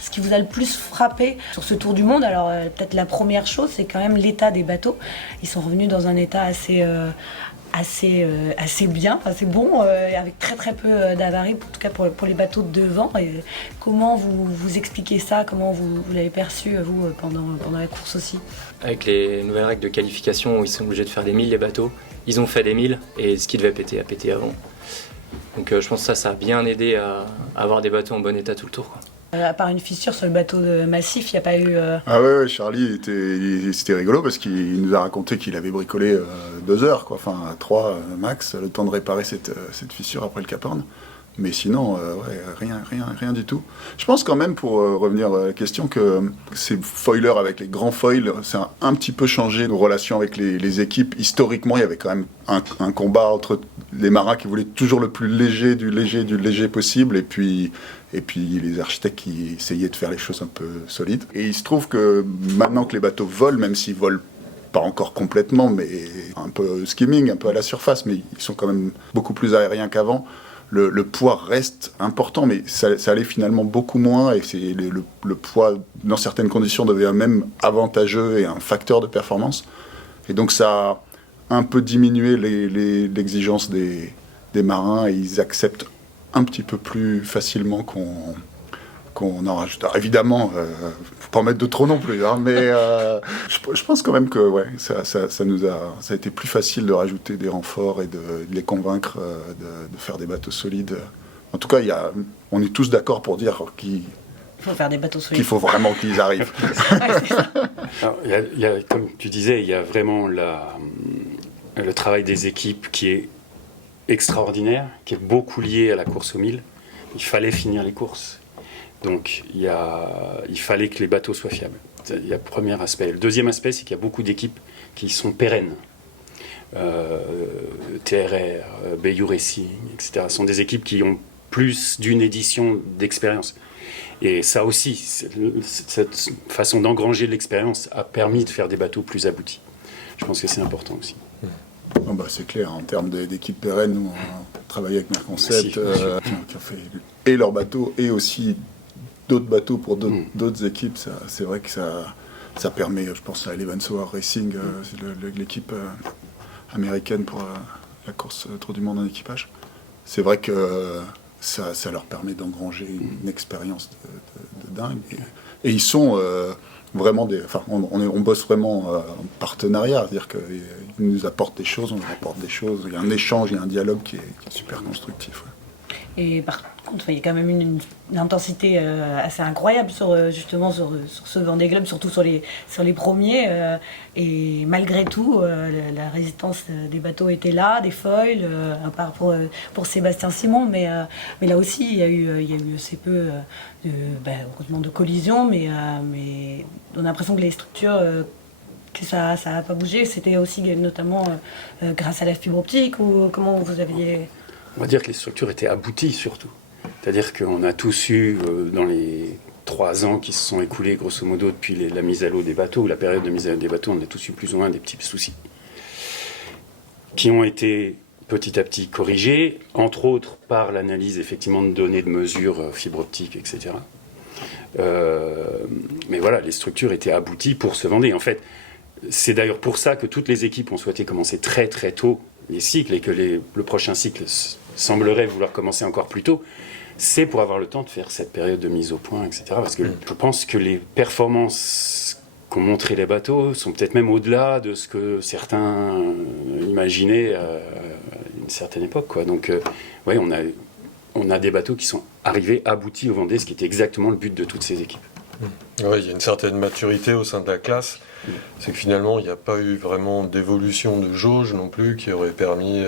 ce qui vous a le plus frappé sur ce tour du monde? Alors peut-être la première chose, c'est quand même l'état des bateaux. Ils sont revenus dans un état assez bien, assez bon, avec très très peu d'avaries, en tout cas pour les bateaux de devant. Et comment vous expliquez ça? Comment vous l'avez perçu, vous, pendant la course aussi? Avec les nouvelles règles de qualification où ils sont obligés de faire des milles les bateaux, ils ont fait des milles et ce qui devait péter a pété avant. Donc je pense que ça a bien aidé à avoir des bateaux en bon état tout le tour, quoi. À part une fissure sur le bateau de Massif, il n'y a pas eu... Ah ouais, Charlie, c'était rigolo parce qu'il nous a raconté qu'il avait bricolé 2 heures, quoi, enfin 3 max, le temps de réparer cette fissure après le Cap Horn. Mais sinon, rien du tout. Je pense quand même, pour revenir à la question, que ces foilers avec les grands foils, c'est un petit peu changé nos relations avec les équipes. Historiquement, il y avait quand même un combat entre les marins qui voulaient toujours le plus léger du léger possible, et puis les architectes qui essayaient de faire les choses un peu solides. Et il se trouve que maintenant que les bateaux volent, même s'ils volent pas encore complètement, mais un peu skimming, un peu à la surface, mais ils sont quand même beaucoup plus aériens qu'avant. Le poids reste important, mais ça allait finalement beaucoup moins, et le poids, dans certaines conditions, devient même avantageux et un facteur de performance. Et donc ça a un peu diminué l'exigence des marins, et ils acceptent un petit peu plus facilement qu'on en rajoute. Alors évidemment, faut pas en mettre de trop non plus, hein, mais je pense quand même que ouais, ça a été plus facile de rajouter des renforts et de les convaincre de faire des bateaux solides. En tout cas, on est tous d'accord pour dire qu'il faut faire des bateaux solides. Qu'il faut vraiment qu'ils arrivent. Alors, comme tu disais, il y a vraiment le travail des équipes qui est extraordinaire, qui est beaucoup lié à la course au mille. Il fallait finir les courses. Donc il fallait que les bateaux soient fiables. Il y a le premier aspect. Le deuxième aspect, c'est qu'il y a beaucoup d'équipes qui sont pérennes. TRR, Bayou Racing, etc. Ce sont des équipes qui ont plus d'une édition d'expérience. Et ça aussi, cette façon d'engranger l'expérience a permis de faire des bateaux plus aboutis. Je pense que c'est important aussi. Oh bah c'est clair, en termes d'équipes pérennes, nous on travaille avec Merconcept, qui ont fait et leurs bateaux et aussi d'autres bateaux pour d'autres équipes. C'est vrai que ça permet, je pense à Eleven Solar Racing, c'est l'équipe américaine pour la course Tour du Monde en équipage. C'est vrai que ça leur permet d'engranger une expérience de dingue. Et ils sont vraiment on bosse vraiment en partenariat, c'est-à-dire qu'ils nous apportent des choses, on leur apporte des choses. Il y a un échange, il y a un dialogue qui est super constructif. Ouais. Et par contre, il y a quand même une intensité assez incroyable sur ce Vendée Globe, surtout sur les premiers. Et malgré tout, la résistance des bateaux était là, des foils, à part pour Sébastien Simon. Mais là aussi, il y a eu assez peu de collisions. Mais on a l'impression que les structures... que ça n'a pas bougé. C'était aussi notamment grâce à la fibre optique, ou comment vous aviez... On va dire que les structures étaient abouties surtout. C'est-à-dire qu'on a tous eu, dans les 3 ans qui se sont écoulés, grosso modo, depuis la mise à l'eau des bateaux, ou la période de mise à l'eau des bateaux, on a tous eu plus ou moins des petits soucis qui ont été petit à petit corrigés, entre autres par l'analyse effectivement de données de mesure, fibre optique, etc. Mais voilà, les structures étaient abouties pour se Vendée. En fait, c'est d'ailleurs pour ça que toutes les équipes ont souhaité commencer très très tôt les cycles, et que le prochain cycle semblerait vouloir commencer encore plus tôt. C'est pour avoir le temps de faire cette période de mise au point, etc. Parce que je pense que les performances qu'ont montré les bateaux sont peut-être même au-delà de ce que certains imaginaient à une certaine époque, quoi. Donc, ouais, on a des bateaux qui sont arrivés aboutis au Vendée, ce qui était exactement le but de toutes ces équipes. Oui, il y a une certaine maturité au sein de la classe. C'est que finalement, il n'y a pas eu vraiment d'évolution de jauge non plus qui aurait permis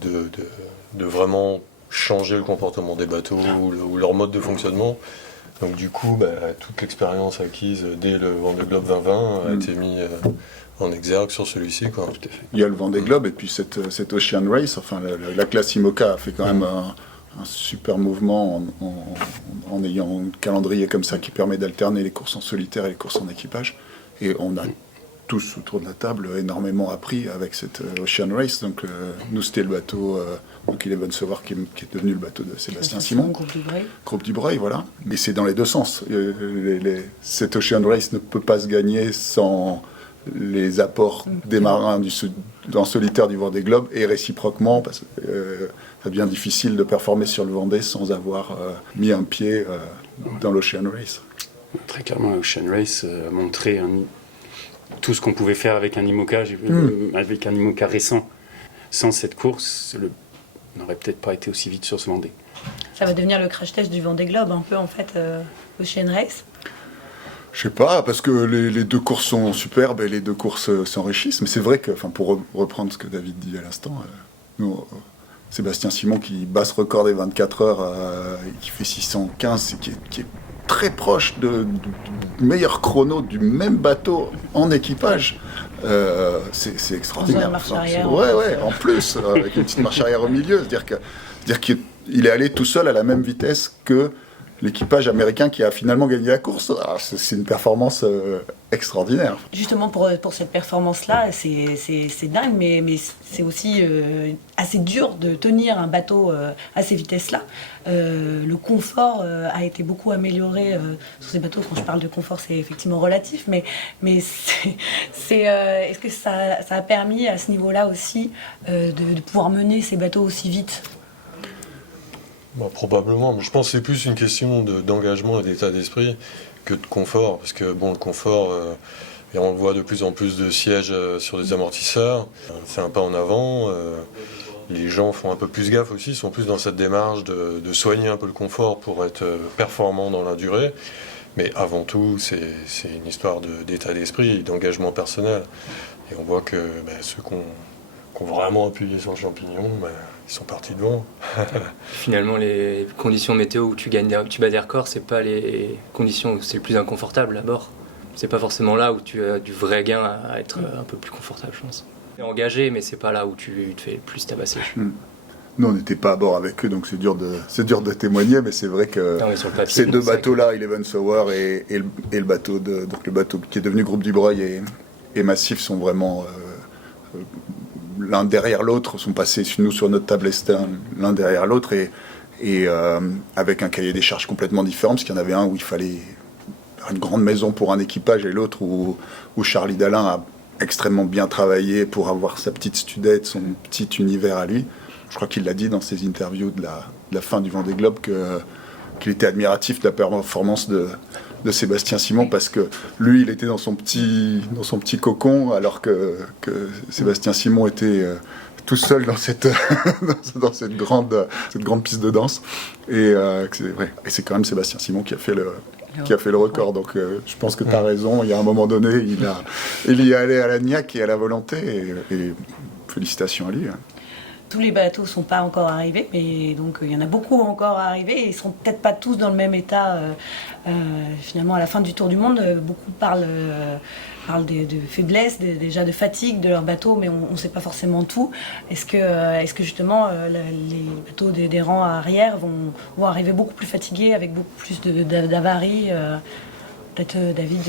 de vraiment changer le comportement des bateaux ou leur mode de fonctionnement. Donc du coup, toute l'expérience acquise dès le Vendée Globe 2020 a été mise en exergue sur celui-ci, quoi. Tout à fait. Il y a le Vendée Globe et puis cette Ocean Race, enfin la classe IMOCA a fait quand même un super mouvement en ayant un calendrier comme ça qui permet d'alterner les courses en solitaire et les courses en équipage. Et on a tous autour de la table énormément appris avec cette Ocean Race. Donc nous c'était le bateau donc Eleven Sauveur qui est devenu le bateau de Sébastien Simon. Groupe du Breuil, voilà. Mais c'est dans les deux sens. Cette Ocean Race ne peut pas se gagner sans les apports des marins en solitaire du Vendée Globe et réciproquement parce que ça devient difficile de performer sur le Vendée sans avoir mis un pied dans l'Ocean Race. Très clairement, l'Ocean Race a montré tout ce qu'on pouvait faire avec un IMOCA, avec un IMOCA récent. Sans cette course, on n'aurait peut-être pas été aussi vite sur ce Vendée. Ça va devenir le crash test du Vendée Globe, un peu en fait, Ocean Race. Je sais pas, parce que les deux courses sont superbes et les deux courses s'enrichissent. Mais c'est vrai que, pour reprendre ce que David dit à l'instant, Sébastien Simon qui bat ce record des 24 heures, qui fait 615, qui est très proche du meilleur chrono du même bateau en équipage. C'est extraordinaire. Dans une marche arrière, ouais, en plus, avec une petite marche arrière au milieu. C'est-à-dire qu'il est allé tout seul à la même vitesse que l'équipage américain qui a finalement gagné la course. C'est une performance extraordinaire. Justement, pour cette performance-là, c'est dingue, mais c'est aussi assez dur de tenir un bateau à ces vitesses-là. Le confort a été beaucoup amélioré sur ces bateaux. Quand je parle de confort, c'est effectivement relatif, mais est-ce que ça a permis à ce niveau-là aussi de pouvoir mener ces bateaux aussi vite ? Probablement, mais je pense que c'est plus une question d'engagement et d'état d'esprit que de confort, parce que le confort, et on voit de plus en plus de sièges sur des amortisseurs, c'est un pas en avant, les gens font un peu plus gaffe aussi, ils sont plus dans cette démarche de soigner un peu le confort pour être performant dans la durée, mais avant tout c'est une histoire d'état d'esprit et d'engagement personnel, et on voit que ceux qui ont vraiment appuyé sur le champignon, ils sont partis devant. Finalement, les conditions météo où tu bats des records, c'est pas les conditions où c'est le plus inconfortable à bord. C'est pas forcément là où tu as du vrai gain à être un peu plus confortable, je pense. Tu es engagé, mais c'est pas là où tu te fais plus tabasser. Nous, on n'était pas à bord avec eux, donc c'est dur de témoigner, mais c'est vrai que ces deux bateaux-là, Eleven Sauveur et le bateau donc le bateau qui est devenu Groupe du Breuil et Massif, sont vraiment l'un derrière l'autre, sont passés nous sur notre table externe l'un derrière l'autre et avec un cahier des charges complètement différent, parce qu'il y en avait un où il fallait une grande maison pour un équipage et l'autre où Charlie Dalin a extrêmement bien travaillé pour avoir sa petite studette, son petit univers à lui. Je crois qu'il l'a dit dans ses interviews de la fin du Vendée Globe qu'il était admiratif de la performance de Sébastien Simon, parce que lui il était dans son petit cocon, alors que Sébastien Simon était tout seul dans cette grande piste de danse, et c'est quand même Sébastien Simon qui a fait le record, donc je pense que tu as raison, il y a un moment donné il y est allé à la niaque et à la volonté, et félicitations à lui. Tous les bateaux ne sont pas encore arrivés, mais donc il y en a beaucoup encore à arriver, et ils ne seront peut-être pas tous dans le même état. Finalement, à la fin du Tour du Monde, beaucoup parlent de faiblesse, déjà de fatigue de leur bateau, mais on ne sait pas forcément tout. Est-ce que justement les bateaux des rangs arrière vont arriver beaucoup plus fatigués, avec beaucoup plus d'avaries Peut-être David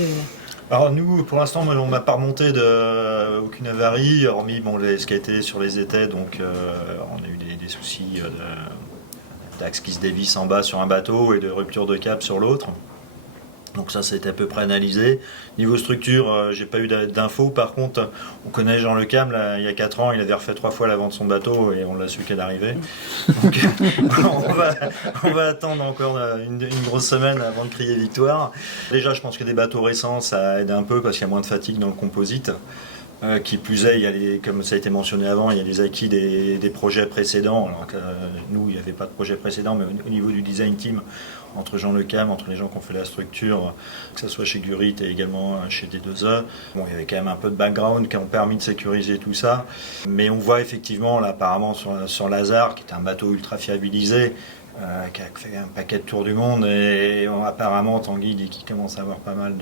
Alors nous, pour l'instant, on n'a pas remonté aucune avarie, hormis ce qui a été sur les étais, donc on a eu des soucis d'axe qui se dévisse en bas sur un bateau et de rupture de câble sur l'autre. Donc ça été à peu près analysé. Niveau structure, j'ai pas eu d'infos. Par contre, on connaît Jean Le Cam, là, il y a 4 ans, il avait refait 3 fois l'avant de son bateau et on l'a su qu'à l'arrivée. Donc on va attendre encore une grosse semaine avant de crier victoire. Déjà, je pense que des bateaux récents, ça aide un peu parce qu'il y a moins de fatigue dans le composite. Qui plus est, comme ça a été mentionné avant, il y a les acquis des projets précédents. Alors que nous, il n'y avait pas de projet précédent, mais au niveau du design team, entre Jean Le Cam, entre les gens qui ont fait la structure, que ce soit chez Gurit et également chez D2E, il y avait quand même un peu de background qui ont permis de sécuriser tout ça. Mais on voit effectivement, là, apparemment, sur Lazare, qui est un bateau ultra fiabilisé, qui a fait un paquet de tours du monde, et apparemment Tanguy dit qu'il commence à avoir pas mal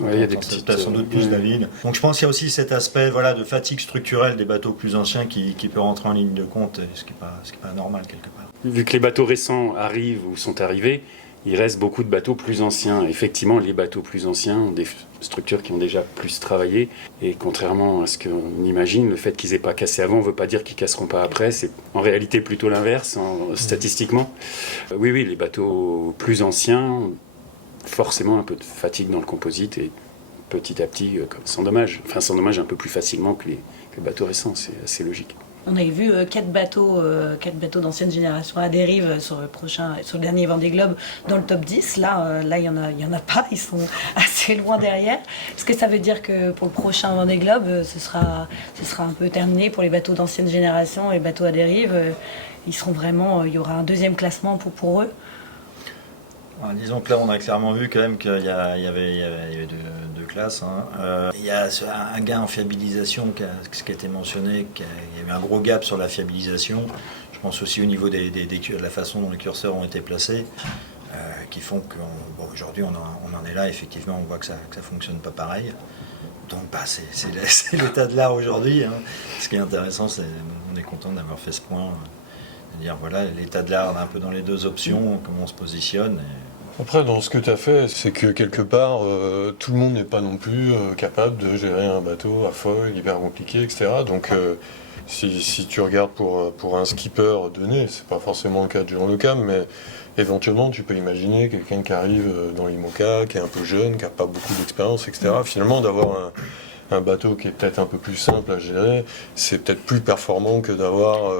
il y a des petites, sans doute plus David. Donc je pense qu'il y a aussi cet aspect de fatigue structurelle des bateaux plus anciens qui peut rentrer en ligne de compte, ce qui est pas normal quelque part. Vu que les bateaux récents arrivent ou sont arrivés, il reste beaucoup de bateaux plus anciens. Effectivement, les bateaux plus anciens ont des structures qui ont déjà plus travaillé. Et contrairement à ce qu'on imagine, le fait qu'ils n'aient pas cassé avant ne veut pas dire qu'ils ne casseront pas après. C'est en réalité plutôt l'inverse, statistiquement. Oui, les bateaux plus anciens, forcément un peu de fatigue dans le composite et petit à petit, s'endommagent. Enfin, s'endommagent un peu plus facilement que les bateaux récents, c'est assez logique. On avait vu 4 bateaux d'ancienne génération à dérive sur le dernier Vendée Globe dans le top 10. Là, il y en a pas. Ils sont assez loin derrière. Est-ce que ça veut dire que pour le prochain Vendée Globe, ce sera un peu terminé pour les bateaux d'ancienne génération et bateaux à dérive? Ils seront vraiment, il y aura un deuxième classement pour eux. Disons que là, on a clairement vu quand même qu'il y avait deux classes. Il y a un gain en fiabilisation, ce qui a été mentionné, qu'il y avait un gros gap sur la fiabilisation. Je pense aussi au niveau de la façon dont les curseurs ont été placés, qui font qu'aujourd'hui, on en est là. Effectivement, on voit que ça fonctionne pas pareil. Donc, c'est l'état de l'art aujourd'hui. Ce qui est intéressant, on est content d'avoir fait ce point. De dire, voilà, l'état de l'art, on est un peu dans les deux options, comment on se positionne. Après, dans ce que tu as fait, c'est que quelque part, tout le monde n'est pas non plus capable de gérer un bateau à foil, hyper compliqué, etc. Donc, si tu regardes pour un skipper donné, c'est pas forcément le cas de Jean Le Cam, mais éventuellement, tu peux imaginer quelqu'un qui arrive dans l'IMOCA, qui est un peu jeune, qui n'a pas beaucoup d'expérience, etc. Finalement, d'avoir un bateau qui est peut-être un peu plus simple à gérer, c'est peut-être plus performant que d'avoir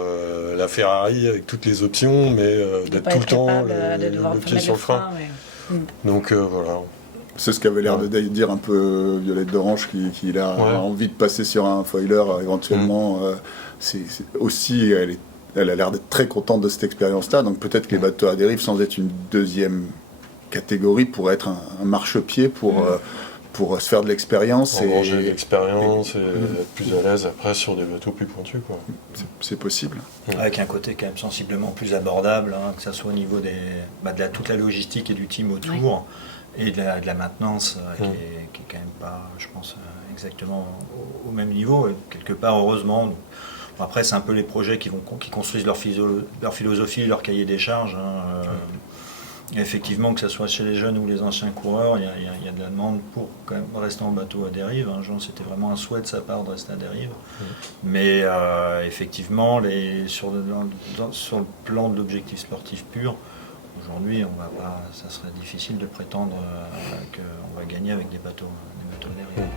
la Ferrari avec toutes les options, mais d'être tout le temps le pied sur le frein. Donc voilà. C'est ce qu'avait l'air de dire un peu Violette d'Orange, qui a envie de passer sur un foiler éventuellement. C'est aussi, elle a l'air d'être très contente de cette expérience-là, donc peut-être que les bateaux à dérive, sans être une deuxième catégorie, pourraient être un marchepied pour se faire de l'expérience. Manger de l'expérience et être plus à l'aise après sur des bateaux plus pointus, quoi. C'est possible. Avec un côté quand même sensiblement plus abordable, que ce soit au niveau de toute la logistique et du team autour, et de la maintenance, qui est quand même pas, je pense, exactement au même niveau. Et quelque part, heureusement. Après, c'est un peu les projets qui construisent leur philosophie, leur cahier des charges. Effectivement, que ce soit chez les jeunes ou les anciens coureurs, il y a de la demande pour quand même rester en bateau à dérive. C'était vraiment un souhait de sa part de rester à dérive. Mais effectivement, sur le plan de l'objectif sportif pur, aujourd'hui, ça serait difficile de prétendre qu'on va gagner avec des bateaux à dérive.